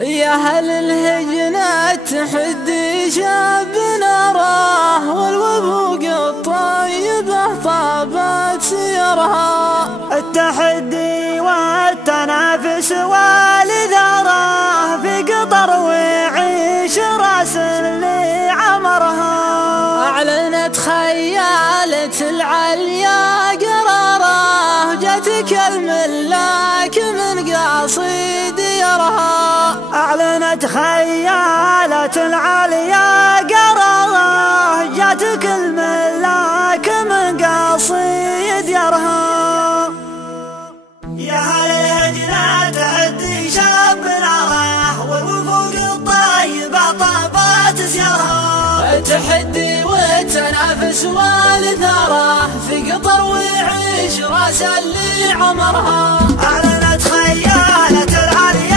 يا هل الهجنة تحدي شاب نراه، والوفوق الطيبة طابت سيرها. التحدي والتنافس والثرى في قطر ويعيش راس اللي عمرها. أعلنت خيالة العليا قراره، جاتك الملاك من قاصد يرها. أعلنت خيالة العليا قراره، جاتك الملاك من قاصد يرها. يا هل الهجنة تحدي شاب نراه، والوفوق الطيبة طابت سيرها. التحدي والتنافس والثرى في قطر ويعيش راس اللي عمرها. أعلنت خيالة العليا